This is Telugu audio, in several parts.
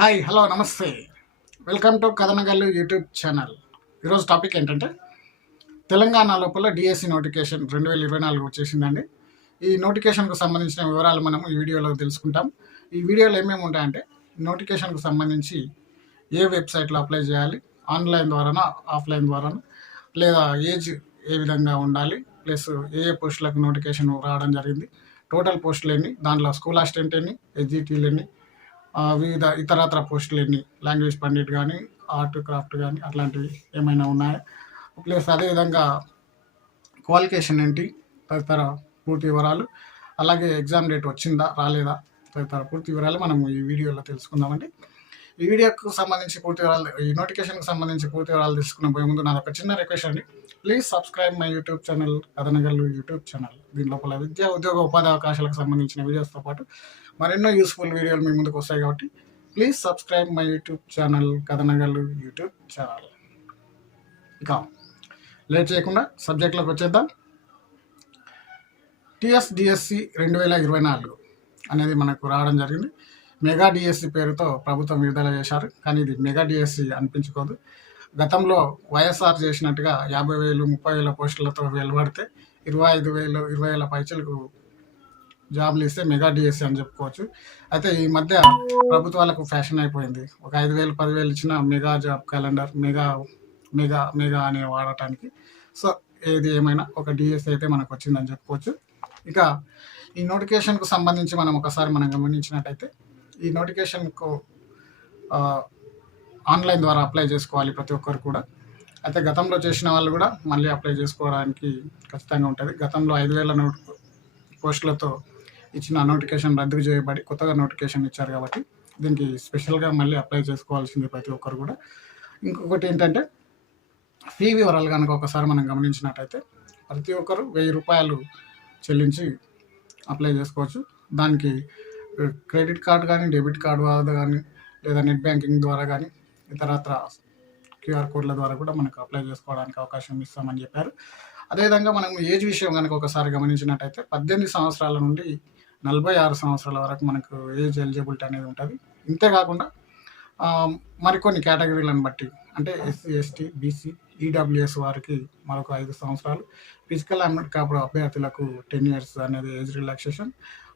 హాయ్ హలో నమస్తే. Welcome to Kathanagallu YouTube channel. ఈరోజు టాపిక్ ఏంటంటే తెలంగాణ లోపల డిఎస్సి నోటిఫికేషన్ రెండు వేల ఇరవై నాలుగు వచ్చేసిందండి. ఈ నోటిఫికేషన్కు సంబంధించిన వివరాలు మనం ఈ వీడియోలో తెలుసుకుంటాం. ఈ వీడియోలో ఏమేమి ఉంటాయంటే నోటిఫికేషన్కు సంబంధించి ఏ వెబ్సైట్లో అప్లై చేయాలి ఆన్లైన్ ద్వారానా ఆఫ్లైన్ ద్వారానా లేదా ఏజ్ ఏ విధంగా ఉండాలి ప్లస్ ఏ ఏ పోస్టులకు నోటిఫికేషన్ రావడం జరిగింది టోటల్ పోస్టులు ఎన్ని దాంట్లో స్కూల్ అసిస్టెంట్ ఎన్ని ఎస్జిటీలు ఎన్ని వివిధ ఇతరత్ర పోస్టులు ఎన్ని లాంగ్వేజ్ పండిట్ కానీ ఆర్ట్ క్రాఫ్ట్ కానీ అట్లాంటివి ఏమైనా ఉన్నాయా? ప్లస్ అదేవిధంగా క్వాలిఫికేషన్ ఏంటి? తదితర పూర్తి వివరాలు. అలాగే ఎగ్జామ్ డేట్ వచ్చిందా రాలేదా? తదితర పూర్తి వివరాలు మనం ఈ వీడియోలో తెలుసుకుందామండి. ఈ వీడియోకు సంబంధించి పూర్తి వివరాలు ఈ నోటిఫికేషన్కి సంబంధించి పూర్తి వివరాలు తీసుకున్న పోయే ముందు నాకు ఒక చిన్న రిక్వెస్ట్ అండి. Please subscribe my YouTube channel Kathanagallu YouTube channel దీని లోపల విద్యా ఉద్యోగ ఉపాధి అవకాశాలకు సంబంధించిన వీడియోస్తో పాటు మరెన్నో యూస్ఫుల్ వీడియోలు మీ ముందుకు వస్తాయి కాబట్టి please subscribe my YouTube channel Kathanagallu YouTube channel ఇక లేట్ చేయకుండా సబ్జెక్ట్లోకి వచ్చేద్దాం. టిఎస్డిఎస్సి రెండు వేల ఇరవై నాలుగు అనేది మనకు రావడం జరిగింది. మెగా డిఎస్సి పేరుతో ప్రభుత్వం విడుదల చేశారు కానీ ఇది మెగా డిఎస్సి అనిపించుకోదు. గతంలో వైఎస్ఆర్ చేసినట్టుగా యాభై వేలు ముప్పై వేల పోస్టులతో వెలువడితే ఇరవై ఐదు వేలు ఇరవై వేల పైచలకు జాబ్లు ఇస్తే మెగా డిఎస్సి అని చెప్పుకోవచ్చు. అయితే ఈ మధ్య ప్రభుత్వాలకు ఫ్యాషన్ అయిపోయింది. ఒక ఐదు వేలు పదివేలు ఇచ్చిన mega job calendar mega mega mega అనే వాడటానికి. సో ఏది ఏమైనా ఒక డిఎస్సి అయితే మనకు వచ్చిందని చెప్పుకోవచ్చు. ఇక ఈ నోటిఫికేషన్కు సంబంధించి మనం ఒకసారి మనం గమనించినట్టయితే ఈ నోటిఫికేషన్కు ఆన్లైన్ ద్వారా అప్లై చేసుకోవాలి ప్రతి ఒక్కరు కూడా. అయితే గతంలో చేసిన వాళ్ళు కూడా మళ్ళీ అప్లై చేసుకోవడానికి ఖచ్చితంగా ఉంటుంది. గతంలో ఐదు వేల నోట్ పోస్టులతో ఇచ్చిన నోటిఫికేషన్ రద్దు చేయబడి కొత్తగా నోటిఫికేషన్ ఇచ్చారు కాబట్టి దీనికి స్పెషల్గా మళ్ళీ అప్లై చేసుకోవాల్సింది ప్రతి ఒక్కరు కూడా. ఇంకొకటి ఏంటంటే ఫీ వివరాలు కనుక ఒకసారి మనం గమనించినట్టయితే ప్రతి ఒక్కరు వెయ్యి రూపాయలు చెల్లించి అప్లై చేసుకోవచ్చు. దానికి క్రెడిట్ కార్డు కానీ డెబిట్ కార్డు ద్వారా కానీ లేదా నెట్ బ్యాంకింగ్ ద్వారా కానీ ఇతరత్ర క్యూఆర్ కోడ్ల ద్వారా కూడా మనకు అప్లై చేసుకోవడానికి అవకాశం ఇస్తామని చెప్పారు. అదేవిధంగా మనం ఏజ్ విషయం కనుక ఒకసారి గమనించినట్టయితే పద్దెనిమిది సంవత్సరాల నుండి నలభై ఆరు సంవత్సరాల వరకు మనకు ఏజ్ ఎలిజిబిలిటీ అనేది ఉంటుంది. ఇంతేకాకుండా మరికొన్ని కేటగిరీలను బట్టి అంటే ఎస్సీ ఎస్టీ బీసీ ఈడబ్ల్యూఎస్ వారికి మరొక ఐదు సంవత్సరాలు ఫిజికల్ హ్యాండిక్యాప్ అభ్యర్థులకు టెన్ ఇయర్స్ అనేది ఏజ్ రిలాక్సేషన్.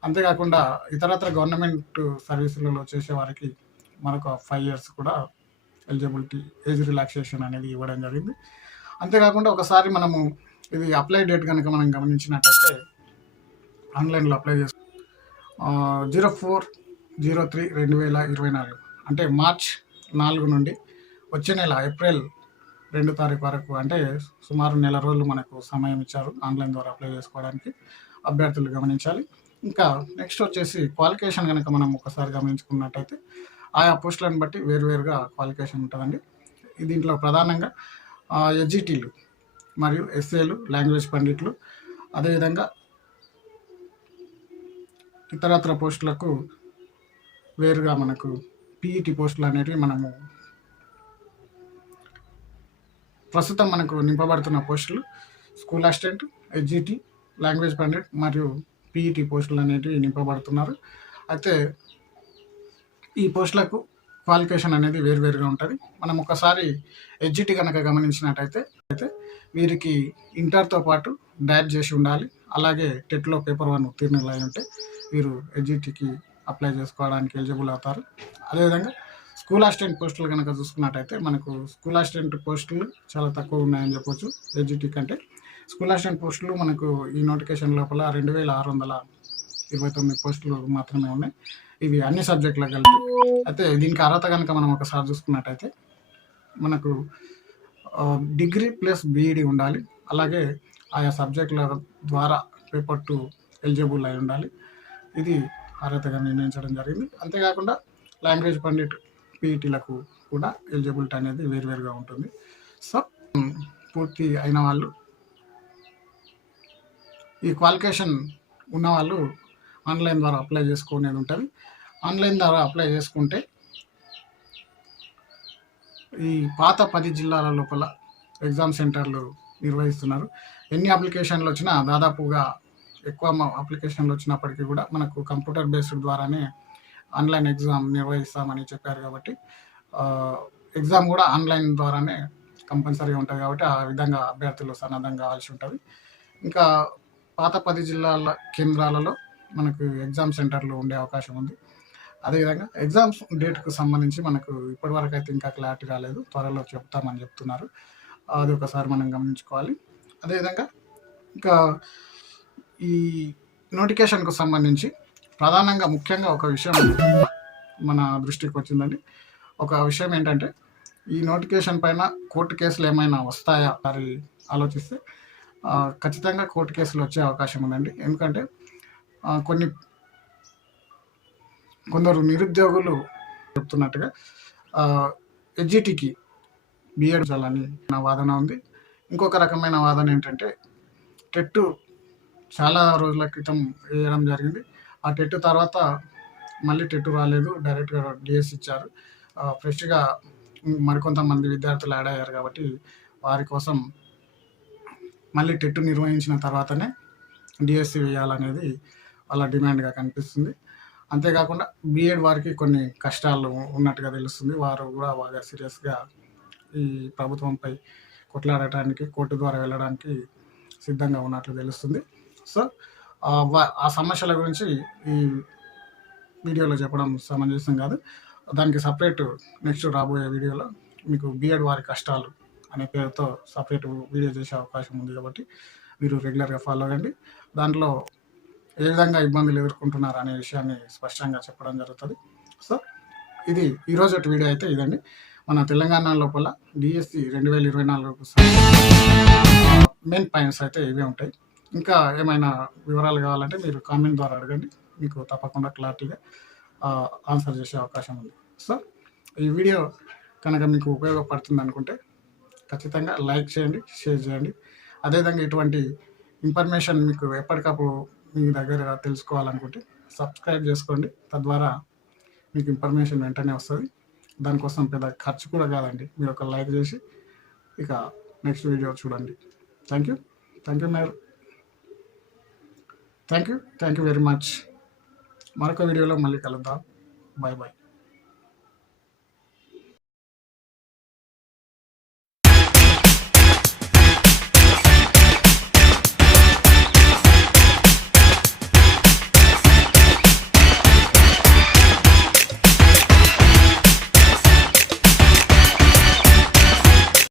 అంతేకాకుండా ఇతరత్ర గవర్నమెంట్ సర్వీసులలో చేసే వారికి మరొక ఫైవ్ ఇయర్స్ కూడా ఎలిజిబిలిటీ ఏజ్ రిలాక్సేషన్ అనేది ఇవ్వడం జరిగింది. అంతేకాకుండా ఒకసారి మనము ఇది అప్లై డేట్ కనుక మనం గమనించినట్టయితే ఆన్లైన్లో అప్లై చేసు జీరో ఫోర్ జీరో త్రీ రెండు వేల ఇరవై నాలుగు. అంటే మార్చ్ నాలుగు నుండి వచ్చే నెల ఏప్రిల్ రెండు తారీఖు వరకు అంటే సుమారు నెల రోజులు మనకు సమయం ఇచ్చారు ఆన్లైన్ ద్వారా అప్లై చేసుకోవడానికి అభ్యర్థులు గమనించాలి. ఇంకా నెక్స్ట్ వచ్చేసి క్వాలిఫికేషన్ కనుక మనం ఒకసారి గమనించుకున్నట్టయితే ఆయా పోస్టులను బట్టి వేరువేరుగా క్వాలిఫికేషన్ ఉంటుందండి. దీంట్లో ప్రధానంగా ఎస్జిటీలు మరియు ఎస్ఏలు లాంగ్వేజ్ పండిట్లు అదేవిధంగా ఇతరత్ర పోస్టులకు వేరుగా మనకు పీఈటీ పోస్టులు అనేవి మనము ప్రస్తుతం మనకు నింపబడుతున్న పోస్టులు. School assistant SGT language pandit మరియు పీఈటీ పోస్టులు అనేటివి నింపబడుతున్నారు. అయితే ఈ పోస్టులకు క్వాలిఫికేషన్ అనేది వేరువేరుగా ఉంటుంది. మనం ఒకసారి ఎడ్జిటి కనుక గమనించినట్టయితే అయితే వీరికి ఇంటర్తో పాటు డాట్ చేసి ఉండాలి. అలాగే టెట్లో పేపర్ వన్ ఉత్తీర్ణులు అయి ఉంటే వీరు ఎడ్జిటికి అప్లై చేసుకోవడానికి ఎలిజిబుల్ అవుతారు. అదేవిధంగా స్కూల్ అసిస్టెంట్ పోస్టులు కనుక చూసుకున్నట్టయితే మనకు స్కూల్ అసిస్టెంట్ పోస్టులు చాలా తక్కువ ఉన్నాయని చెప్పొచ్చు ఎడ్జిటి కంటే. స్కూల్ అసిస్టెంట్ పోస్టులు మనకు ఈ నోటిఫికేషన్ లోపల రెండు వేల ఆరు వందల ఇరవై తొమ్మిది పోస్టులు మాత్రమే ఉన్నాయి. ఇవి అన్ని సబ్జెక్టులకు కలిపి. అయితే దీనికి అర్హత కనుక మనం ఒకసారి చూసుకున్నట్టయితే మనకు డిగ్రీ ప్లస్ బీఈడి ఉండాలి. అలాగే ఆయా సబ్జెక్టుల ద్వారా పేపర్ టూ ఎలిజిబుల్ అయి ఉండాలి. ఇది అర్హతగా నిర్ణయించడం జరిగింది. అంతేకాకుండా లాంగ్వేజ్ పండిట్ పీఈటీలకు కూడా ఎలిజిబిలిటీ అనేది వేరువేరుగా ఉంటుంది. సో పూర్తి అయిన వాళ్ళు ఈ క్వాలిఫికేషన్ ఉన్నవాళ్ళు ఆన్లైన్ ద్వారా అప్లై చేసుకునేది ఉంటుంది. ఆన్లైన్ ద్వారా అప్లై చేసుకుంటే ఈ పాత పది జిల్లాల లోపల ఎగ్జామ్ సెంటర్లు నిర్వహిస్తున్నారు. ఎన్ని అప్లికేషన్లు వచ్చినా దాదాపుగా ఎక్కువ అప్లికేషన్లు వచ్చినప్పటికీ కూడా మనకు కంప్యూటర్ బేస్డ్ ద్వారానే ఆన్లైన్ ఎగ్జామ్ నిర్వహిస్తామని చెప్పారు కాబట్టి ఎగ్జామ్ కూడా ఆన్లైన్ ద్వారానే కంపల్సరీగా ఉంటుంది కాబట్టి ఆ విధంగా అభ్యర్థులు సన్నద్ధం కావాల్సి ఉంటుంది. ఇంకా పాత పది జిల్లాల కేంద్రాలలో మనకు ఎగ్జామ్ సెంటర్లు ఉండే అవకాశం ఉంది. అదేవిధంగా ఎగ్జామ్స్ డేట్కు సంబంధించి మనకు ఇప్పటివరకు అయితే ఇంకా క్లారిటీ రాలేదు. త్వరలో చెప్తామని చెప్తున్నారు. అది ఒకసారి మనం గమనించుకోవాలి. అదేవిధంగా ఇంకా ఈ నోటిఫికేషన్కు సంబంధించి ప్రధానంగా ముఖ్యంగా ఒక విషయం మన దృష్టికి వచ్చిందండి. ఒక విషయం ఏంటంటే ఈ నోటిఫికేషన్ పైన కోర్టు కేసులు ఏమైనా వస్తాయా అని ఆలోచిస్తే ఖచ్చితంగా కోర్టు కేసులు వచ్చే అవకాశం ఉందండి. ఎందుకంటే కొన్ని కొందరు నిరుద్యోగులు చెప్తున్నట్టుగా ఎడ్జిటీకి బిఎడ్ చేయాలని నా వాదన ఉంది. ఇంకొక రకమైన వాదన ఏంటంటే టెట్ చాలా రోజుల క్రితం వేయడం జరిగింది. ఆ టెట్ తర్వాత మళ్ళీ టెట్ రాలేదు. డైరెక్ట్గా డిఎస్ ఇచ్చారు. ఫ్రెష్గా మరికొంతమంది విద్యార్థులు యాడ్ అయ్యారు కాబట్టి వారి కోసం మళ్ళీ టెట్ నిర్వహించిన తర్వాతనే డిఎస్సి వేయాలనేది వాళ్ళ డిమాండ్గా కనిపిస్తుంది. అంతేకాకుండా బీఎడ్ వారికి కొన్ని కష్టాలు ఉన్నట్టుగా తెలుస్తుంది. వారు కూడా బాగా సీరియస్గా ఈ ప్రభుత్వంపై కొట్లాడటానికి కోర్టు ద్వారా వెళ్ళడానికి సిద్ధంగా ఉన్నట్లు తెలుస్తుంది. సో ఆ సమస్యల గురించి ఈ వీడియోలో చెప్పడం సమంజసం కాదు. దానికి సపరేట్ నెక్స్ట్ రాబోయే వీడియోలో మీకు బీఎడ్ వారి కష్టాలు అనే పేరుతో సపరేట్ వీడియో చేసే అవకాశం ఉంది కాబట్టి మీరు రెగ్యులర్గా ఫాలో అవ్వండి. దాంట్లో ఏ విధంగా ఇబ్బందులు ఎదుర్కొంటున్నారు అనే విషయాన్ని స్పష్టంగా చెప్పడం జరుగుతుంది. సో ఇది ఈరోజు వీడియో అయితే ఇదండి. మన తెలంగాణ లోపల డిఎస్సి రెండు వేల ఇరవై నాలుగు మెయిన్ పాయింట్స్ అయితే ఇవే ఉంటాయి. ఇంకా ఏమైనా వివరాలు కావాలంటే మీరు కామెంట్ ద్వారా అడగండి. మీకు తప్పకుండా క్లారిటీగా ఆన్సర్ చేసే అవకాశం ఉంది. సో ఈ వీడియో కనుక మీకు ఉపయోగపడుతుంది అనుకుంటే ఖచ్చితంగా లైక్ చేయండి షేర్ చేయండి. అదేవిధంగా ఇటువంటి ఇన్ఫర్మేషన్ మీకు ఎప్పటికప్పుడు మీ దగ్గర తెలుసుకోవాలనుకుంటే సబ్స్క్రైబ్ చేసుకోండి. తద్వారా మీకు ఇన్ఫర్మేషన్ వెంటనే వస్తుంది. దానికోసం పెద్ద ఖర్చు కూడా కాదండి. మీరు ఒక లైక్ చేసి ఇక నెక్స్ట్ వీడియో చూడండి. Thank you. Thank you madam. Thank you thank you very much మరొక వీడియోలో మళ్ళీ కలుద్దాం. Bye bye